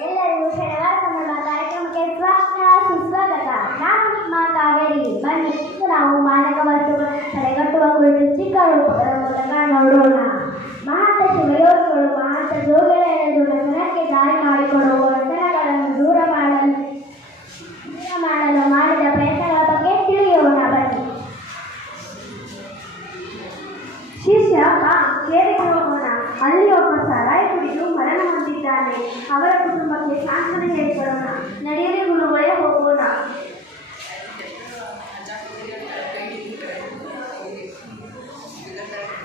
ಎಲ್ಲರಿಗೂ ಶನಿವಾರ ಸಂಭ್ರಮ ಕಾರ್ಯಕ್ರಮಕ್ಕೆ ಸ್ವಾಗತ ಸುಸ್ವಾಗತ ನಾನು ನಿಮ್ಮ ಕಾವೇರಿ ಬನ್ನಿ ಇಂದು ನಾವು ಮಾದಕ ವಸ್ತುಗಳ ತಡೆಗಟ್ಟುವ ಕುರಿತು ಚಿಕ್ಕ ರೂಪಗಳ ಮೂಲಕ ನೋಡೋಣ ಮಹಾಂತ ಶಿವಯೋಗಿಗಳು ಮಹಾಂತ ಜೋಗಿಳೆಯರು ವ್ಯಸನಕ್ಕೆ ದಾರಿ ಮಾಡಿಕೊಡುವ ವ್ಯಸನಗಳನ್ನು ದೂರ ಮಾಡಲು ದೂರ ಮಾಡಲು ಮಾಡಿದ ಪ್ರಯತ್ನಗಳ ಬಗ್ಗೆ ತಿಳಿಯೋಣ ಬನ್ನಿ ಶಿಷ್ಯ ಬಾ ಕೇರಿಗೆ ಹೋಗೋಣ ಅಲ್ಲಿ ಒಬ್ಬ ಸರಾಯಿ ಕುಡಿದು ಮರಣ ಹೊಂದಿದ್ದಾನೆ. ಅವರ ಕುಟುಂಬಕ್ಕೆ ಸಾಂತ್ವನ ಹೇಳಿಕೊಡೋಣ. ನಡೆಯಲಿ ಗುರುಗಳೇ ಹೋಗೋಣ.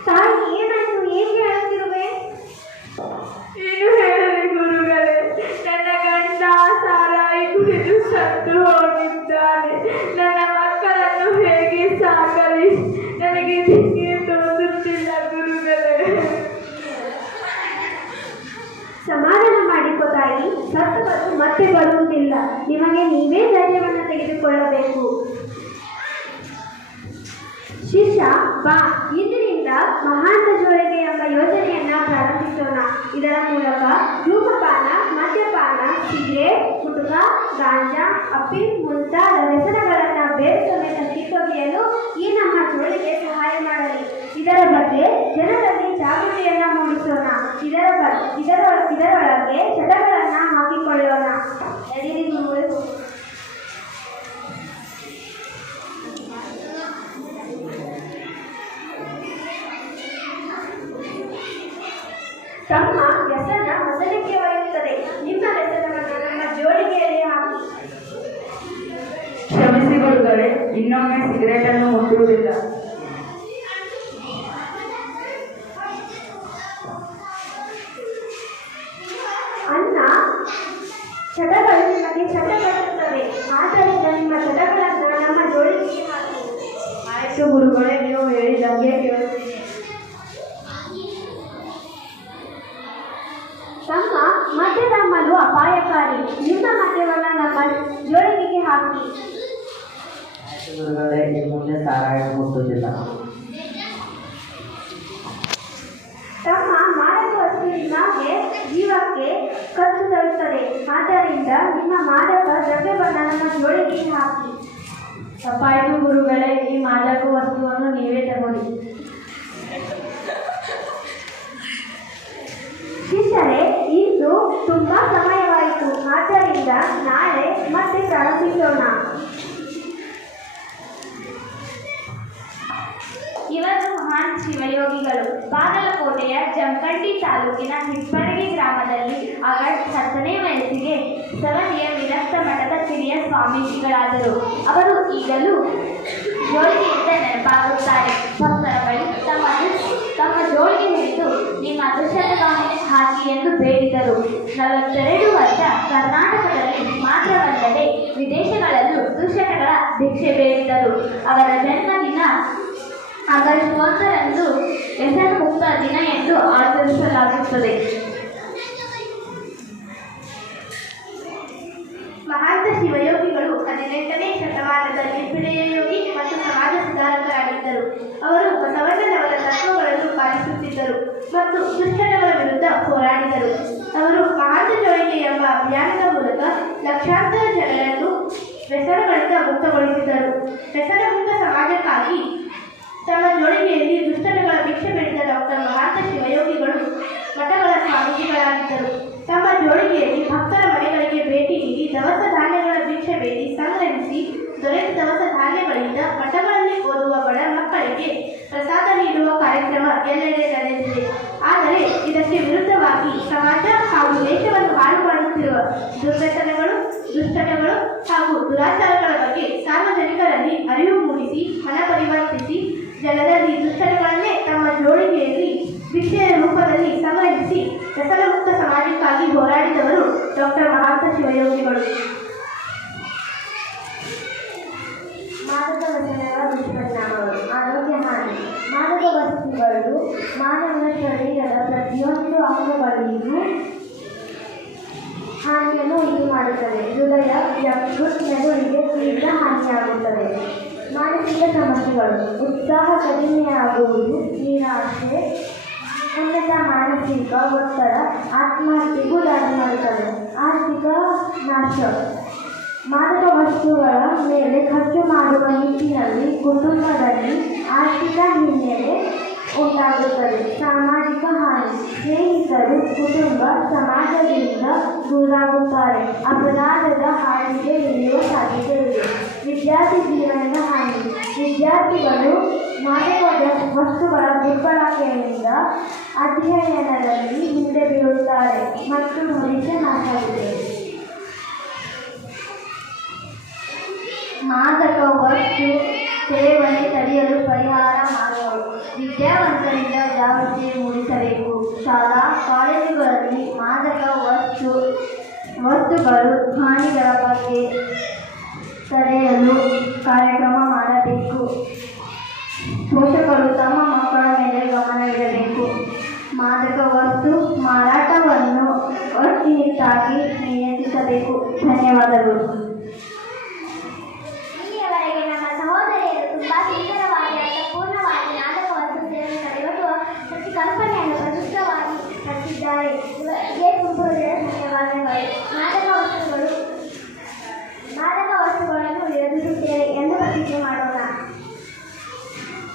ತಾಯಿ, ಏನಾಯ್ತು? ಏಕೆ ಹೇಳುತ್ತಿರುವೆ? ಏನು ಹೇಳಲಿ ಗುರುಗಳೇ? ಸತ್ತು ಹೋಗಿದ್ದಾನೆ. ಮತ್ತೆ ಬರುವುದಿಲ್ಲ. ನಿಮಗೆ ನೀವೇ ಧೈರ್ಯವನ್ನು ತೆಗೆದುಕೊಳ್ಳಬೇಕು. ಶಿಷ್ಯ, ಬಾ. ಇಂದಿನಿಂದ ಮಹಾಂತ ಜೋಳಿಗೆ ಎಂಬ ಯೋಜನೆಯನ್ನ ಪ್ರಾರಂಭಿಸೋಣ. ಇದರ ಮೂಲಕ ಧೂಮಪಾನ, ಮದ್ಯಪಾನ, ಸಿಗರೇಟ್ ಗುಟ್ಕ ಗಾಂಜಾ, ಅಪ್ಪಿ ಮುಂತಾದ ವ್ಯಸನಗಳನ್ನು ಬೇರೆ ಸಮೇತ ಕಿತ್ತೊಗೆಯಲು ಈ ನಮ್ಮ ಜೋಳಿಗೆ ಸಹಾಯ ಮಾಡಲಿ. ಇದರ ಬಗ್ಗೆ ಜನರಲ್ಲಿ ಜಾಗೃತಿಯನ್ನ ಮೂಡಿಸೋಣ. ಇದರ ಇದರ ಇದರೊಳಗೆ ಚಟಗಳನ್ನು ಇನ್ನೊಮ್ಮೆ ಸಿಗರೇಟ್ ಅನ್ನು ಮುಟ್ಟುವುದಿಲ್ಲ ಅನ್ನ ಚಟಗಳು ನಿಮಗೆ ಚಟಗಳುತ್ತವೆ ಆದ್ದರಿಂದ ನಿಮ್ಮ ಚಟಗಳನ್ನು ನಮ್ಮ ಜೋಳಿಗೆ ಆಯ್ತು ಗುರುಗಳೇ ನೀವು ಹೇಳಿದಂಗೆ ಕೇಳುತ್ತೀನಿ. ತಮ್ಮ ಮತ್ತೆ ನಮ್ಮಲು ಅಪಾಯಕಾರಿ. ನಿಮ್ಮ ಮದ್ಯವನ್ನು ನಮ್ಮ ಜೋಳಿಗೆಗೆ ಹಾಕಿ. ಈ ಮುಂದೆ ಸಾರಾಯ ಮುಟ್ಟುವುದಿಲ್ಲ ತಮ್ಮ ಮಾದಕ ವಸ್ತು ನಿಮಗೆ ಜೀವಕ್ಕೆ ಖರ್ಚು ತರುತ್ತದೆ. ಆದ್ದರಿಂದ ನಿಮ್ಮ ಮಾದಕ ದ್ರವ್ಯವನ್ನು ನಮ್ಮ ಜೋಳಿಗೆ ಹಾಕಿ. ತಪ್ಪಾಯಿತು ಗುರುಗಳೇ, ಈ ಮಾದಕ ವಸ್ತುವನ್ನು ನೀವೇ ತಗೊಳ್ಳಿ. ಶಿಷ್ಯರೇ, ಇಂದು ತುಂಬಾ ಸಮಯವಾಯಿತು. ಆದ್ದರಿಂದ ನಾಳೆ ಮತ್ತೆ ಪ್ರಾರಂಭಿಸೋಣ. ಶಿವಯೋಗಿಗಳು ಬಾಗಲಕೋಟೆಯ ಜಂಕಂಡಿ ತಾಲೂಕಿನ ಹಿಪ್ಪರಗಿ ಗ್ರಾಮದಲ್ಲಿ ಆಗಸ್ಟ್ ಹತ್ತನೇ ವಯಸ್ಸಿಗೆ ಸವದಿಯ ವಿರಕ್ತ ಮಠದ ಕಿರಿಯ ಸ್ವಾಮೀಜಿಗಳಾದರು. ಅವರು ಈಗಲೂ ಜೋಳಿಗೆಯಿಂದ ನೆನಪಾಗುತ್ತಾರೆ. ಭಕ್ತರ ಬಳಿ ತಮ್ಮ ತಮ್ಮ ಜೋಳಿಗೆ ಹಿಡಿದು ನಿಮ್ಮ ಅದೃಷ್ಟಗಾಮಿ ಹಾಕಿ ಎಂದು ಬೇಡಿದರು. ನಲವತ್ತೆರಡು ವರ್ಷ ಕರ್ನಾಟಕದಲ್ಲಿ ಮಾತ್ರವಲ್ಲದೆ ವಿದೇಶಗಳಲ್ಲೂ ದುಶ್ಚಟಗಳ ಭಿಕ್ಷೆ ಬೇಡಿದರು. ಅವರ ಜನ್ಮದಿನ ಆಗಸ್ಟ್ ಒಂದರಂದು ವ್ಯಸನ ಮುಕ್ತ ದಿನ ಎಂದು ಆಚರಿಸಲಾಗುತ್ತದೆ. ಮಹಾಂತ ಶಿವಯೋಗಿಗಳು ಹದಿನೆಂಟನೇ ಶತಮಾನದಲ್ಲಿ ಯೋಗಿ ಮತ್ತು ಸಮಾಜ ಸುಧಾರಕರಾಗಿದ್ದರು. ಅವರು ಬಸವಣ್ಣನವರ ತತ್ವಗಳನ್ನು ಪಾಲಿಸುತ್ತಿದ್ದರು ಮತ್ತು ಕೃಷ್ಣನವರ ವಿರುದ್ಧ ಹೋರಾಡಿದರು. ಅವರು ಮಹಾಂತ ಜೋಳಿಗೆ ಎಂಬ ಅಭಿಯಾನದ ಮೂಲಕ ಲಕ್ಷಾಂತರ ಜನರನ್ನು ವ್ಯಸನಗಳಿಂದ ಮುಕ್ತಗೊಳಿಸಿದರು. ವ್ಯಸನ ಮುಕ್ತ ಸಮಾಜಕ್ಕಾಗಿ ತಮ್ಮ ಜೋಳಿಗೆಯಲ್ಲಿ ದುಶ್ಚಟಗಳ ಭಿಕ್ಷೆ ಬೇಡಿದ ಡಾಕ್ಟರ್ ಮಹಾಂತ ಶಿವಯೋಗಿಗಳು ಮಠಗಳ ಸ್ವಾಮೀಜಿಗಳಾಗಿದ್ದರು. ಜನರಲ್ಲಿ ದುಶ್ಚಟಗಳನ್ನೇ ತಮ್ಮ ಜೋಳಿಗೆಯಲ್ಲಿ ಭಿಕ್ಷೆಯ ರೂಪದಲ್ಲಿ ಸಂಗ್ರಹಿಸಿ ವ್ಯಸನಮುಕ್ತ ಸಮಾಜಕ್ಕಾಗಿ ಹೋರಾಡಿದವರು ಡಾಕ್ಟರ್ ಮಹಾಂತ ಶಿವಯೋಗಿಗಳು. ಮಾದಕ ವ್ಯಸನಗಳ ಆರೋಗ್ಯ ಹಾನಿ. ಮಾದಕ ವಸ್ತುಗಳು ಮಾನವನ ಶರೀರದ ಪ್ರತಿಯೊಂದು ಅಂಗಗಳಿಗೂ ಹಾನಿಯನ್ನು ಉಂಟು ಮಾಡುತ್ತದೆ ಹೃದಯ ಯಕೃತ್ ಮೆದುಳಿಗೆ ತೀವ್ರ ಹಾನಿಯಾಗುತ್ತದೆ ಮಾನಸಿಕ ಸಮಸ್ಯೆಗಳು, ಉತ್ಸಾಹ ಕಡಿಮೆಯಾಗುವುದು, ನಿರಾಶೆ, ಉನ್ನತ ಮಾನಸಿಕ ಒತ್ತಡ, ಆತ್ಮಹತ್ಯೆಗೂ ದಾರಿ ಮಾಡುತ್ತದೆ. ಆರ್ಥಿಕ ನಾಶ. ಮಾದಕ ವಸ್ತುಗಳ ಮೇಲೆ ಖರ್ಚು ಮಾಡುವ ನಿಟ್ಟಿನಲ್ಲಿ ಕುಟುಂಬದಲ್ಲಿ ಆರ್ಥಿಕ ಹಿನ್ನೆಲೆ ಉಂಟಾಗುತ್ತದೆ. ಸಾಮಾಜಿಕ ಸ್ನೇಹಿತರು ಕುಟುಂಬ, ಸಮಾಜದಿಂದ ದೂರಾಗುತ್ತಾರೆ ಅಪರಾಧದ ಹಾನಿಗೆ ಇಳಿಯುವ ಸಾಧ್ಯತೆ ಇದೆ ವಿದ್ಯಾರ್ಥಿ ಜೀವನದ ಹಾನಿ. ವಿದ್ಯಾರ್ಥಿಗಳು ಮಾನವದ ವಸ್ತುಗಳ ದುರ್ಬಳಕೆಯಿಂದ ಅಧ್ಯಯನದಲ್ಲಿ ಹಿಂದೆ ಬೀಳುತ್ತಾರೆ ಮತ್ತು ಭವಿಷ್ಯ ನಾಶವಿದೆ ಮಾದಕ ವಸ್ತು ಸೇವನೆ ತಡೆಯಲು ಪರಿಹಾರ ವಿದ್ಯಾವಂತರಿಂದ ಜಾಗೃತಿ ಮೂಡಿಸಬೇಕು. ಶಾಲಾ ಕಾಲೇಜುಗಳಲ್ಲಿ ಮಾದಕ ವಸ್ತು, ವಸ್ತುಗಳು ಹಾನಿಗಳ ಬಗ್ಗೆ ತಡೆಯಲು ಕಾರ್ಯಕ್ರಮ ಮಾಡಬೇಕು. ಪೋಷಕರು ತಮ್ಮ ಮಕ್ಕಳ ಮೇಲೆ ಗಮನವಿಡಬೇಕು ಮಾದಕ ವಸ್ತು ಮಾರಾಟವನ್ನು ಒಟ್ಟಿನಿಟ್ಟಾಗಿ ನಿಯಂತ್ರಿಸಬೇಕು. ಧನ್ಯವಾದಗಳು. ಕಲ್ಪನೆಯನ್ನು ಪ್ರಸ್ತುತವಾಗಿ ರಚಿಸಿದ್ದಾರೆ ಇವರಿಗೆ ತುಂಬ ಧನ್ಯವಾದಗಳು ನಾಟಕ